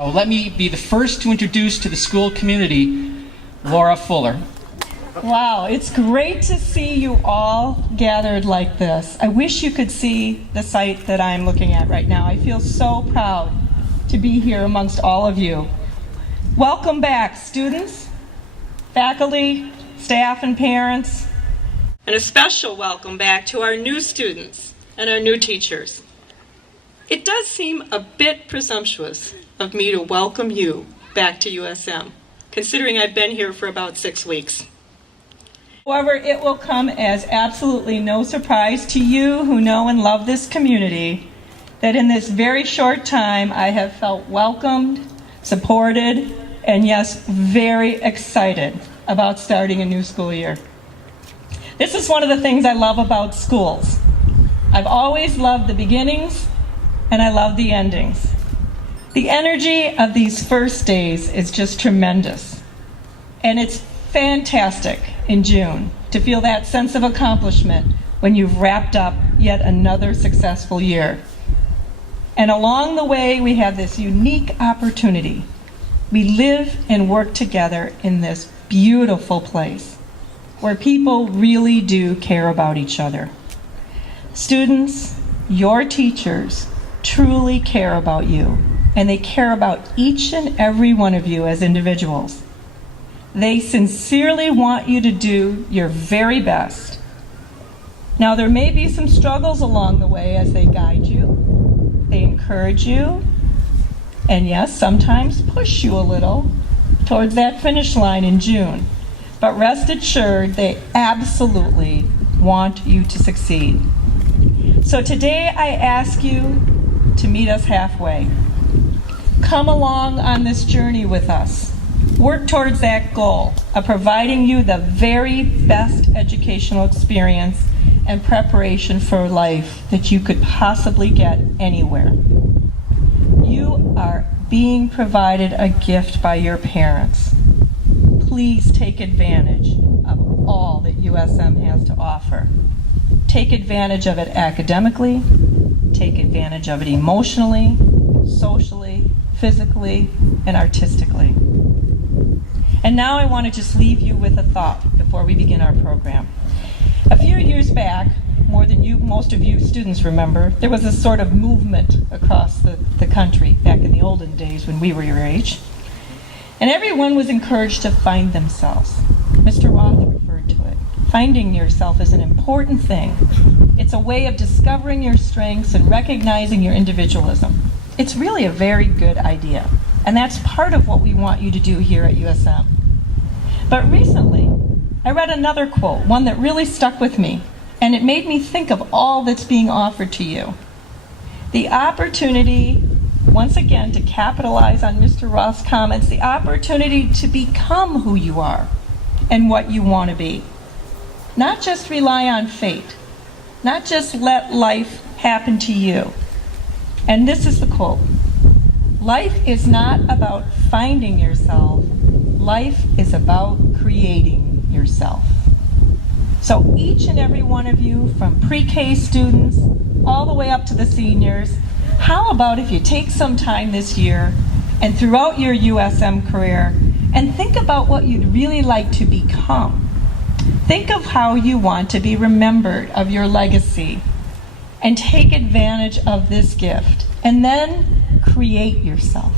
Let me be the first to introduce to the school community Laura Fuller. Wow, it's great to see you all gathered like this. I wish you could see the site that I'm looking at right now. I feel so proud to be here amongst all of you. Welcome back, students, faculty, staff, and parents. And a special welcome back to our new students and our new teachers. It does seem a bit presumptuous of me to welcome you back to USM, considering I've been here for about 6 weeks. However, it will come as absolutely no surprise to you who know and love this community that in this very short time I have felt welcomed, supported, and yes, very excited about starting a new school year. This is one of the things I love about schools. I've always loved the beginnings and I love the endings. The energy of these first days is just tremendous. And it's fantastic in June to feel that sense of accomplishment when you've wrapped up yet another successful year. And along the way, we have this unique opportunity. We live and work together in this beautiful place where people really do care about each other. Students, your teachers truly care about you, and they care about each and every one of you as individuals. They sincerely want you to do your very best. Now, there may be some struggles along the way as they guide you, they encourage you, and yes, sometimes push you a little towards that finish line in June. But rest assured, they absolutely want you to succeed. So today I ask you to meet us halfway. Come along on this journey with us. Work towards that goal of providing you the very best educational experience and preparation for life that you could possibly get anywhere. You are being provided a gift by your parents. Please take advantage of all that USM has to offer. Take advantage of it academically, take advantage of it emotionally, socially, physically, and artistically. And now I want to just leave you with a thought before we begin our program. A few years back, more than most of you students remember, there was a sort of movement across the country back in the olden days when we were your age. And everyone was encouraged to find themselves. Mr. Roth referred to it. Finding yourself is an important thing. It's a way of discovering your strengths and recognizing your individualism. It's really a very good idea. And that's part of what we want you to do here at USM. But recently, I read another quote, one that really stuck with me, and it made me think of all that's being offered to you. The opportunity, once again, to capitalize on Mr. Roth's comments, the opportunity to become who you are and what you want to be. Not just rely on fate, not just let life happen to you. And this is the quote: life is not about finding yourself, life is about creating yourself. So each and every one of you, from pre-K students all the way up to the seniors, how about if you take some time this year and throughout your USM career and think about what you'd really like to become. Think of how you want to be remembered, of your legacy, and take advantage of this gift. And then create yourself.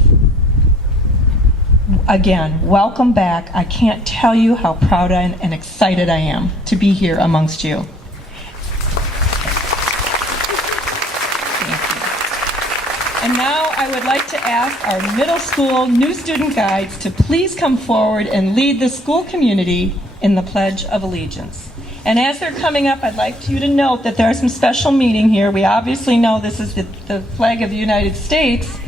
Again, welcome back. I can't tell you how proud and excited I am to be here amongst you. Thank you. And now I would like to ask our middle school new student guides to please come forward and lead the school community in the Pledge of Allegiance. And as they're coming up, I'd like you to note that there's some special meaning here. We obviously know this is the flag of the United States,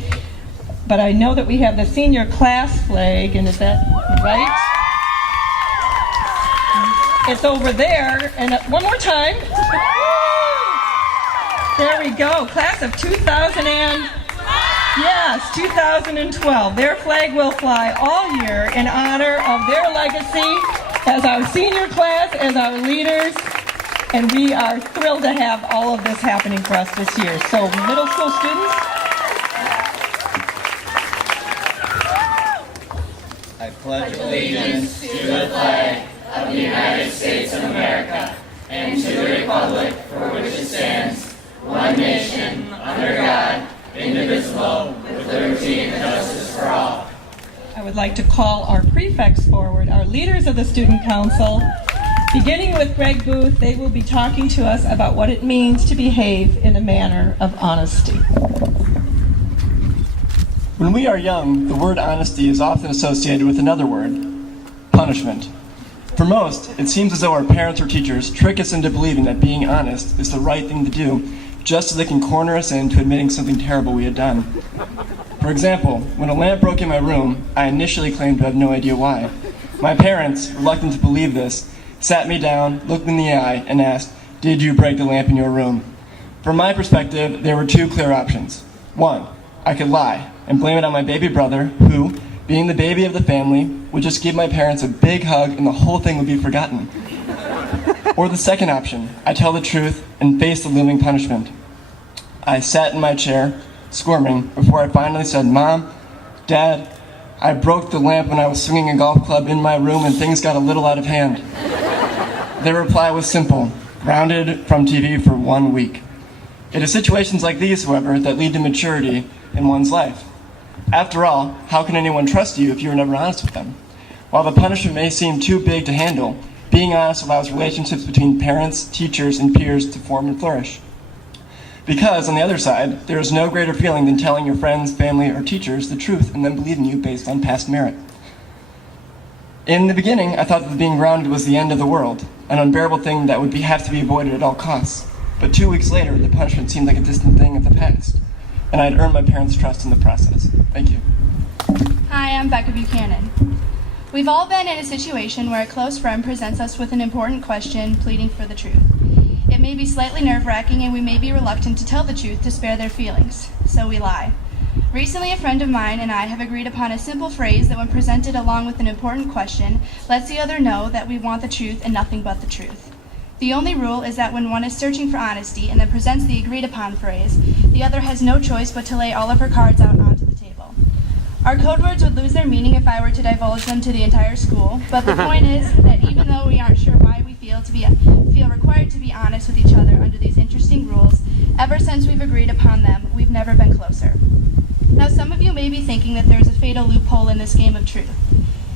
but I know that we have the senior class flag, and is that right? It's over there, and one more time. There we go, class of 2012. Their flag will fly all year in honor of their legacy as our senior class, as our leaders, and we are thrilled to have all of this happening for us this year. So middle school students, I pledge allegiance to the flag of the United States of America and to the republic for which it stands, one nation, under God, indivisible, with liberty and justice for all. I would like to call our prefects forward, our leaders of the Student Council. Beginning with Greg Booth, they will be talking to us about what it means to behave in a manner of honesty. When we are young, the word honesty is often associated with another word, punishment. For most, it seems as though our parents or teachers trick us into believing that being honest is the right thing to do, just so they can corner us into admitting something terrible we had done. For example, when a lamp broke in my room, I initially claimed to have no idea why. My parents, reluctant to believe this, sat me down, looked me in the eye, and asked, "Did you break the lamp in your room?" From my perspective, there were two clear options. One, I could lie and blame it on my baby brother, who, being the baby of the family, would just give my parents a big hug and the whole thing would be forgotten. Or the second option, I tell the truth and face the looming punishment. I sat in my chair, squirming, before I finally said, "Mom, Dad, I broke the lamp when I was swinging a golf club in my room and things got a little out of hand." Their reply was simple, grounded from TV for 1 week. It is situations like these, however, that lead to maturity in one's life. After all, how can anyone trust you if you are never honest with them? While the punishment may seem too big to handle, being honest allows relationships between parents, teachers, and peers to form and flourish. Because, on the other side, there is no greater feeling than telling your friends, family, or teachers the truth and then believing you based on past merit. In the beginning, I thought that being grounded was the end of the world, an unbearable thing that would have to be avoided at all costs. But 2 weeks later, the punishment seemed like a distant thing of the past, and I had earned my parents' trust in the process. Thank you. Hi, I'm Becca Buchanan. We've all been in a situation where a close friend presents us with an important question, pleading for the truth. It may be slightly nerve-wracking, and we may be reluctant to tell the truth to spare their feelings, so we lie. Recently, a friend of mine and I have agreed upon a simple phrase that, when presented along with an important question, lets the other know that we want the truth and nothing but the truth. The only rule is that when one is searching for honesty and then presents the agreed-upon phrase, the other has no choice but to lay all of her cards out onto the table. Our code words would lose their meaning if I were to divulge them to the entire school, but the point is that even though we aren't sure why we feel required to be honest with each other under these interesting rules, ever since we've agreed upon them, we've never been closer. Now, some of you may be thinking that there's a fatal loophole in this game of truth,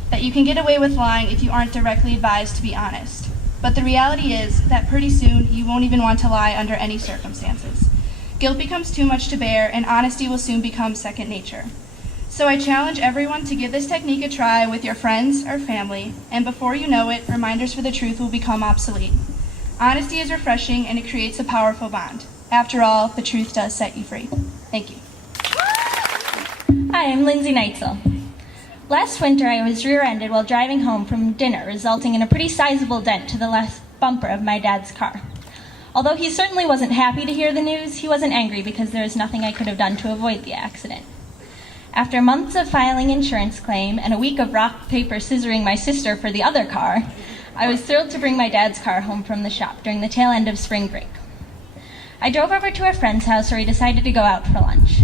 that you can get away with lying if you aren't directly advised to be honest. But the reality is that pretty soon you won't even want to lie under any circumstances. Guilt becomes too much to bear, and honesty will soon become second nature. So I challenge everyone to give this technique a try with your friends or family, and before you know it, reminders for the truth will become obsolete. Honesty is refreshing, and it creates a powerful bond. After all, the truth does set you free. Thank you. Hi, I'm Lindsay Neitzel. Last winter, I was rear-ended while driving home from dinner, resulting in a pretty sizable dent to the left bumper of my dad's car. Although he certainly wasn't happy to hear the news, he wasn't angry because there was nothing I could have done to avoid the accident. After months of filing insurance claim and a week of rock, paper, scissoring my sister for the other car, I was thrilled to bring my dad's car home from the shop during the tail end of spring break. I drove over to a friend's house where we decided to go out for lunch.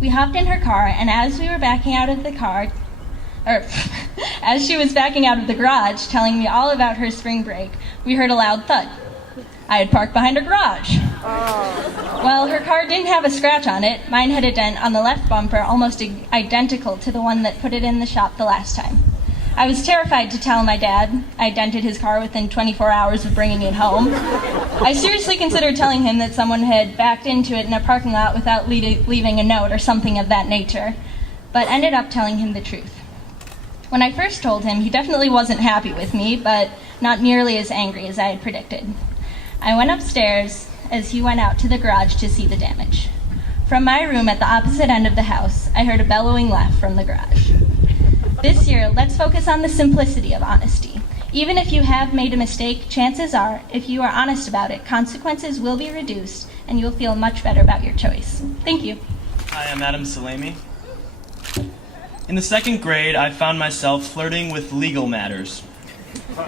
We hopped in her car, and as we were backing out of the car, as she was backing out of the garage, telling me all about her spring break, we heard a loud thud. I had parked behind her garage. Well, her car didn't have a scratch on it. Mine had a dent on the left bumper, almost identical to the one that put it in the shop the last time. I was terrified to tell my dad I dented his car within 24 hours of bringing it home. I seriously considered telling him that someone had backed into it in a parking lot without leaving a note or something of that nature, but ended up telling him the truth. When I first told him, he definitely wasn't happy with me, but not nearly as angry as I had predicted. I went upstairs as he went out to the garage to see the damage. From my room at the opposite end of the house, I heard a bellowing laugh from the garage. This year, let's focus on the simplicity of honesty. Even if you have made a mistake, chances are, if you are honest about it, consequences will be reduced and you'll feel much better about your choice. Thank you. Hi, I'm Adam Salemi. In the second grade, I found myself flirting with legal matters.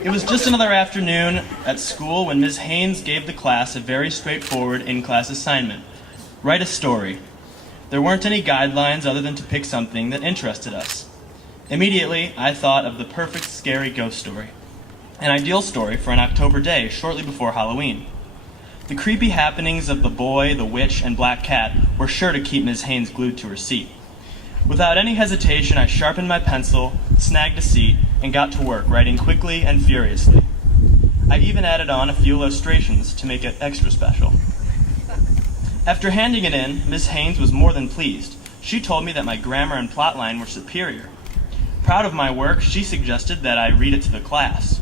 It was just another afternoon at school when Ms. Haynes gave the class a very straightforward in-class assignment. Write a story. There weren't any guidelines other than to pick something that interested us. Immediately, I thought of the perfect scary ghost story. An ideal story for an October day shortly before Halloween. The creepy happenings of the boy, the witch, and black cat were sure to keep Ms. Haynes glued to her seat. Without any hesitation, I sharpened my pencil, snagged a seat, and got to work, writing quickly and furiously. I even added on a few illustrations to make it extra special. After handing it in, Ms. Haynes was more than pleased. She told me that my grammar and plotline were superior. Proud of my work, she suggested that I read it to the class.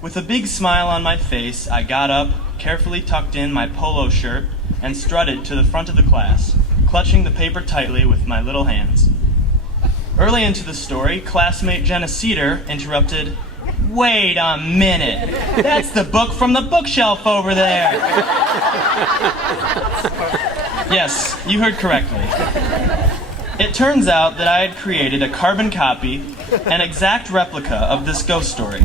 With a big smile on my face, I got up, carefully tucked in my polo shirt, and strutted to the front of the class, clutching the paper tightly with my little hands. Early into the story, classmate Jenna Cedar interrupted, "Wait a minute, that's the book from the bookshelf over there." Yes, you heard correctly. It turns out that I had created a carbon copy, an exact replica of this ghost story.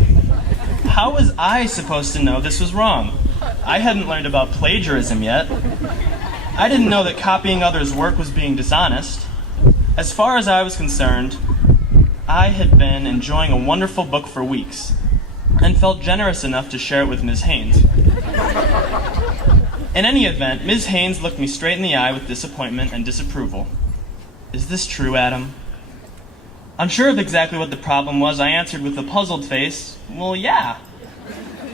How was I supposed to know this was wrong? I hadn't learned about plagiarism yet. I didn't know that copying others' work was being dishonest. As far as I was concerned, I had been enjoying a wonderful book for weeks and felt generous enough to share it with Ms. Haynes. In any event, Ms. Haynes looked me straight in the eye with disappointment and disapproval. "Is this true, Adam?" Unsure of exactly what the problem was, I answered with a puzzled face, "Well, yeah."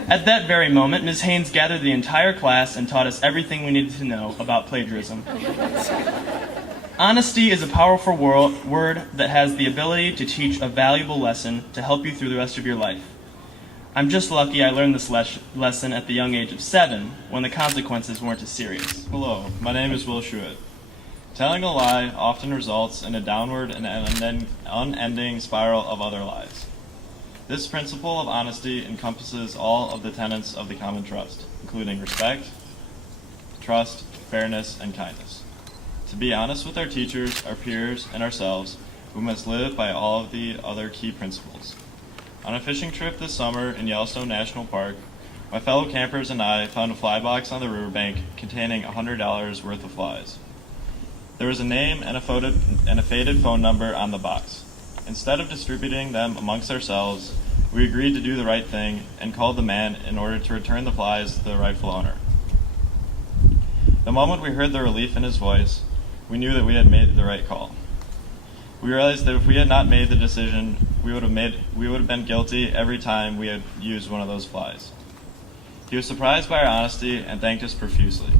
At that very moment, Ms. Haynes gathered the entire class and taught us everything we needed to know about plagiarism. Honesty is a powerful word that has the ability to teach a valuable lesson to help you through the rest of your life. I'm just lucky I learned this lesson at the young age of 7, when the consequences weren't as serious. Hello, my name is Will Schuett. Telling a lie often results in a downward and unending spiral of other lies. This principle of honesty encompasses all of the tenets of the common trust, including respect, trust, fairness, and kindness. To be honest with our teachers, our peers, and ourselves, we must live by all of the other key principles. On a fishing trip this summer in Yellowstone National Park, my fellow campers and I found a fly box on the riverbank containing $100 worth of flies. There was a name and a faded phone number on the box. Instead of distributing them amongst ourselves, we agreed to do the right thing and called the man in order to return the flies to the rightful owner. The moment we heard the relief in his voice, we knew that we had made the right call. We realized that if we had not made the decision, we would have been guilty every time we had used one of those flies. He was surprised by our honesty and thanked us profusely.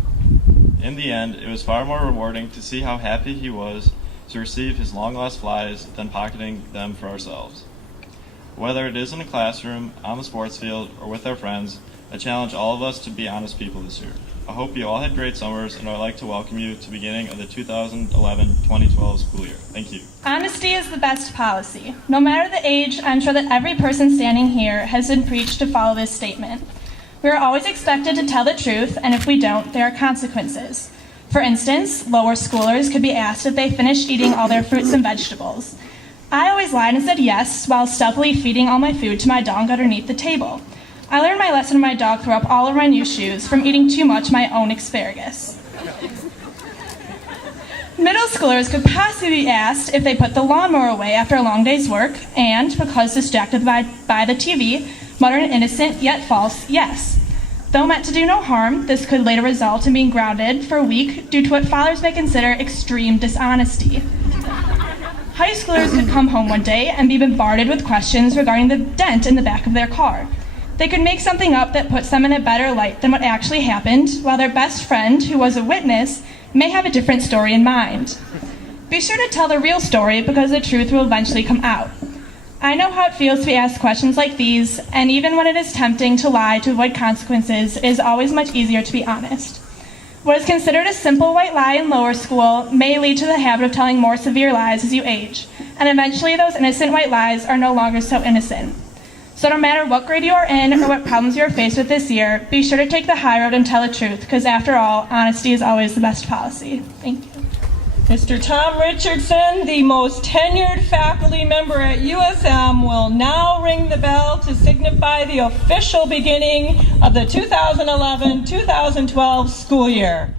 In the end, it was far more rewarding to see how happy he was to receive his long-lost flies than pocketing them for ourselves. Whether it is in a classroom, on the sports field, or with our friends, I challenge all of us to be honest people this year. I hope you all had great summers, and I'd like to welcome you to the beginning of the 2011-2012 school year. Thank you. Honesty is the best policy. No matter the age, I'm sure that every person standing here has been preached to follow this statement. We are always expected to tell the truth, and if we don't, there are consequences. For instance, lower schoolers could be asked if they finished eating all their fruits and vegetables. I always lied and said yes, while stealthily feeding all my food to my dog underneath the table. I learned my lesson when my dog threw up all of my new shoes from eating too much my own asparagus. Middle schoolers could possibly be asked if they put the lawnmower away after a long day's work, and, because distracted by the TV, mutter an innocent yet false yes. Though meant to do no harm, this could later result in being grounded for a week due to what fathers may consider extreme dishonesty. High schoolers could come home one day and be bombarded with questions regarding the dent in the back of their car. They could make something up that puts them in a better light than what actually happened, while their best friend, who was a witness, may have a different story in mind. Be sure to tell the real story, because the truth will eventually come out. I know how it feels to be asked questions like these, and even when it is tempting to lie to avoid consequences, it is always much easier to be honest. What is considered a simple white lie in lower school may lead to the habit of telling more severe lies as you age, and eventually those innocent white lies are no longer so innocent. So no matter what grade you are in or what problems you are faced with this year, be sure to take the high road and tell the truth, because after all, honesty is always the best policy. Thank you. Mr. Tom Richardson, the most tenured faculty member at USM, will now ring the bell to signify the official beginning of the 2011-2012 school year.